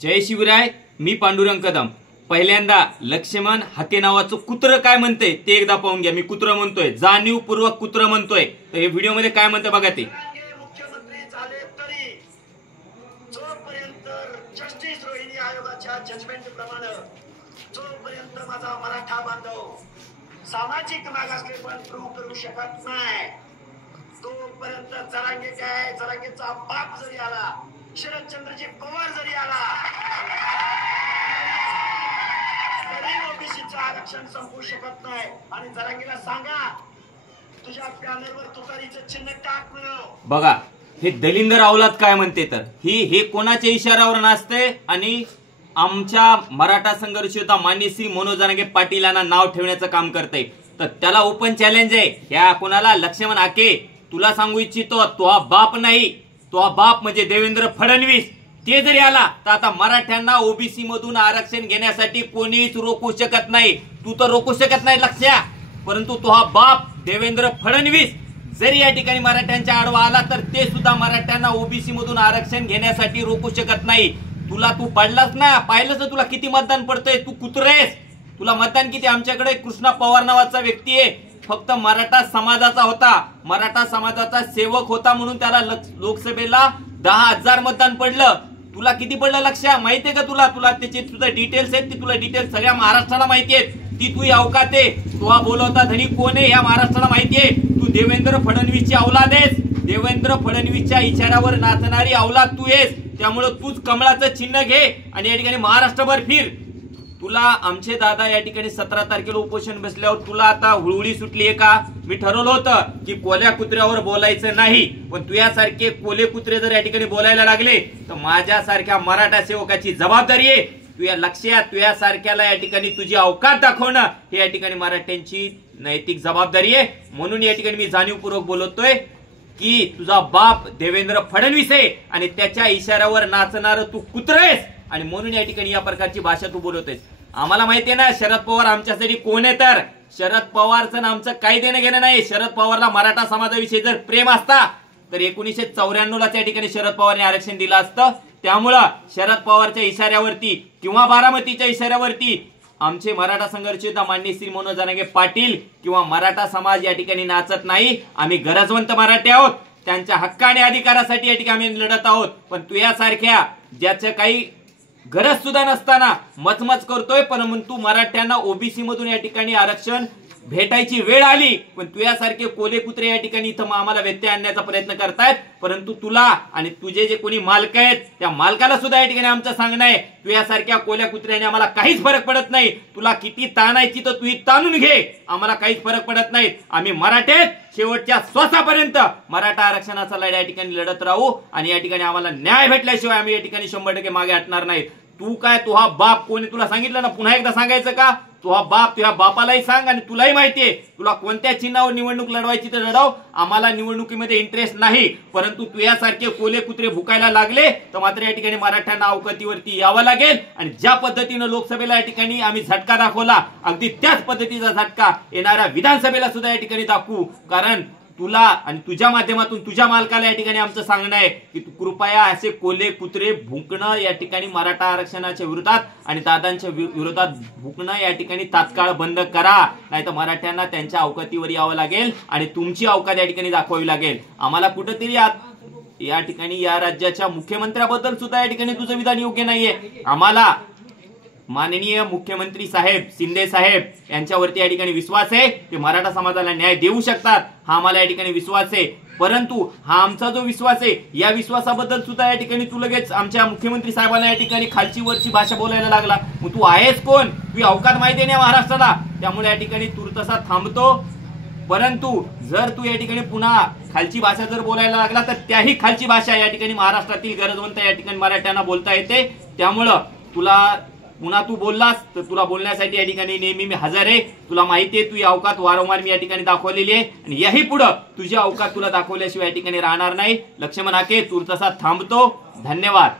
जय शिवराय. मी पांडुरंग कदम. पहिल्यांदा लक्ष्मण हाके नावाचं कुत्र काय म्हणते ते एकदा पाहून घ्या. मी कुत्र म्हणतोय, जाणीवपूर्वक कुत्र म्हणतोय. तर हे व्हिडिओ मध्ये काय म्हणते बघा ते. मुख्यमंत्री झाले तरी जोपर्यंत जस्टिस रोहिणी आयोगाच्या जजमेंट प्रमाणे जोपर्यंत माझा मराठा बांधव सामाजिक मागासलेपण प्रूव्ह करू शकत नाही तोपर्यंत जरांगे काय जरांगेचा बाप जरी आला, शरदचंद्रजी पवार जरी आला तरी ओबीसीचं आरक्षण संपू शकत नाही. आणि जरांगेला सांगा तुझ्या पॅनलवर तुतारीचं चिन्ह टाक म्हणून. बघा हे दलिंदर अवलाद काय म्हणते. तर हे कोणाच्या इशाऱ्यावर नाचते आणि आमच्या मराठा संघर्ष योद्धा माननीय श्री मनोज जरांगे पाटील यांना नाव ठेवण्याचं काम करते. तर त्याला ओपन चॅलेंज आहे. ह्या कोणाला, लक्ष्मण हाके, तुला सांगू इच्छितो, तो बाप नाही, तो बाप म्हणजे देवेंद्र फडणवीस. ते जरी आला तर आता मराठ्यांना ओबीसी मधून आरक्षण घेण्यासाठी कोणीच रोखू शकत नाही. तू तर रोखू शकत नाही लक्ष्या, परंतु तो बाप देवेंद्र फडणवीस जरी या ठिकाणी मराठ्यांच्या आडवा आला तर ते सुद्धा मराठ्यांना ओबीसी मधून आरक्षण घेण्यासाठी रोखू शकत नाही. तू पडलास ना, पाहिलंच तुला किती मतदान पडतंय. तू कुत्रेस, तुला मतदान किती. आमच्याकडे कृष्णा पवार नावाचा व्यक्ती आहे, फक्त मराठा समाजाचा होता, मराठा समाजाचा सेवक होता म्हणून त्याला लोकसभेला 10,000 मतदान पडलं. तुला किती पडलं लक्ष्या माहितीये का? तुला त्याचे सुद्धा डिटेल्स आहेत. ती तुला डिटेल्स सगळ्या महाराष्ट्राला माहिती आहेत. ती तू अवकात आहे. तुला बोलवता धनी कोण आहे या महाराष्ट्राला माहितीये. तू देवेंद्र फडणवीसची अवलाद आहेस. देवेंद्र फडणवीसच्या इशाऱ्यावर नाचणारी अवलाद तू आहेस. त्यामुळे तूच कमळाचं चिन्ह घे आणि या ठिकाणी महाराष्ट्रभर फिर. तुला आमचे दादा या ठिकाणी 17 तारखेला उपोषण बसल्यावर तुला आता हुळहुळी सुटली आहे का? मी ठरवलं होतं की कोल्या कुत्र्यावर बोलायचं नाही, पण तुझ्यासारखे कोले कुत्रे जर या ठिकाणी बोलायला लागले तर माझ्यासारख्या मराठा सेवकाची जबाबदारी आहे. तुझ्या लक्षात, तुझ्यासारख्याला या ठिकाणी तुझी अवकात दाखवणं हे या ठिकाणी मराठ्यांची नैतिक जबाबदारी आहे. म्हणून या ठिकाणी मी जाणीवपूर्वक बोलतोय की तुझा बाप देवेंद्र फडणवीस आहे आणि त्याच्या इशाऱ्यावर नाचणार तू कुत्र आहेस. आणि म्हणून या ठिकाणी या प्रकारची भाषा तू बोलवतोयस. आम्हाला माहितीये ना शरद पवार आमच्यासाठी कोण आहे. तर शरद पवारचं आमचं काही देणं घेणं नाही. शरद पवारला मराठा समाजाविषयी जर प्रेम असता तर 1994 ला त्या ठिकाणी शरद पवारने आरक्षण दिलं असतं. त्यामुळं शरद पवारच्या इशाऱ्यावरती किंवा बारामतीच्या इशाऱ्यावरती आमचे मराठा संघर्ष योद्धा माननीय श्री मनोज जरांगे पाटील किंवा मराठा समाज या ठिकाणी नाचत नाही. आम्ही गरजवंत मराठी आहोत. त्यांच्या हक्क आणि अधिकारासाठी या ठिकाणी आम्ही लढत आहोत. पण तुझ्यासारख्या ज्याचं काही गरज सुद्धा नसताना मचमच करतोय, पण तू मराठ्यांना ओबीसी मधून या ठिकाणी आरक्षण भेटायची वेळ आली, पण तुझ्यासारखे कोले कुत्रे या ठिकाणी इथं आम्हाला व्यत्यय आणण्याचा प्रयत्न करतायत. परंतु तुला आणि तुझे जे कोणी मालक आहेत त्या मालकाला सुद्धा या ठिकाणी आमचं सांगणं आहे, तुझ्यासारख्या कोल्या कुत्र्याने आम्हाला काहीच फरक पडत नाही. तुला किती ताणायची तर तू ताणून घे, आम्हाला काहीच फरक पडत नाही. आम्ही मराठे शेवटच्या श्वासापर्यंत मराठा आरक्षणाचा लढा या ठिकाणी लढत राहू आणि या ठिकाणी आम्हाला न्याय भेटल्याशिवाय आम्ही या ठिकाणी 100% मागे हटणार नाही. तू काय, तुझा बाप कोणी तुला सांगितलं ना, पुन्हा एकदा सांगायचं का? तुझा बाप तुझ्या बापालाही सांग आणि तुलाही माहितीये तुला कोणत्या चिन्हावर निवडणूक लढवायची तर लढव. आम्हाला निवडणुकीमध्ये इंटरेस्ट नाही, परंतु तुझ्यासारखे कोले कुत्रे भुकायला लागले तर मात्र या ठिकाणी मराठ्यांना अवकातीवरती यावं लागेल. आणि ज्या पद्धतीनं लोकसभेला या ठिकाणी आम्ही झटका दाखवला, अगदी त्याच पद्धतीचा झटका येणाऱ्या विधानसभेला सुद्धा या ठिकाणी दाखवू. कारण तुला आणि तुझ्या माध्यमातून तुझ्या मालकाला या ठिकाणी आमचं सांगणं आहे की तू कृपया असे कोले कुत्रे भुंकणं या ठिकाणी मराठा आरक्षणाच्या विरोधात आणि दादांच्या विरोधात भुंकणं या ठिकाणी तात्काळ बंद करा. नाही तर मराठ्यांना त्यांच्या अवकातीवर यावं लागेल आणि तुमची अवकात या ठिकाणी दाखवावी लागेल. आम्हाला कुठंतरी या ठिकाणी या राज्याच्या मुख्यमंत्र्याबद्दल सुद्धा या ठिकाणी तुझं विधान योग्य नाहीये. आम्हाला माननीय मुख्यमंत्री साहेब शिंदे साहेब यांच्यावरती या ठिकाणी विश्वास आहे की मराठा समाजाला न्याय देऊ शकतात. हा आम्हाला या ठिकाणी विश्वास आहे. परंतु हा आमचा जो विश्वास आहे या विश्वासाबद्दल सुद्धा या ठिकाणी तू लगेच आमच्या मुख्यमंत्री साहेबांना या ठिकाणी खालची वरची भाषा बोलायला लागला. मग तू आहेस कोण? तू अवकात माहिती आहे ना महाराष्ट्राला. त्यामुळे या ठिकाणी तुर्तसा थांबतो. परंतु जर तू या ठिकाणी पुन्हा खालची भाषा जर बोलायला लागला तर त्याही खालची भाषा या ठिकाणी महाराष्ट्रातील गरजवंत या ठिकाणी मराठ्यांना बोलता येते. त्यामुळं पुन्हा तू बोललास तर तुला बोलण्यासाठी या ठिकाणी नेहमी मी हजर आहे. तुला माहितीये तू अवकात वारंवार मी या ठिकाणी दाखवलेली आहे आणि याही पुढे तुझी अवकात तुला दाखवल्याशिवाय या ठिकाणी राहणार नाही. लक्ष्मण हाके तुर्तसा थांबतो. धन्यवाद.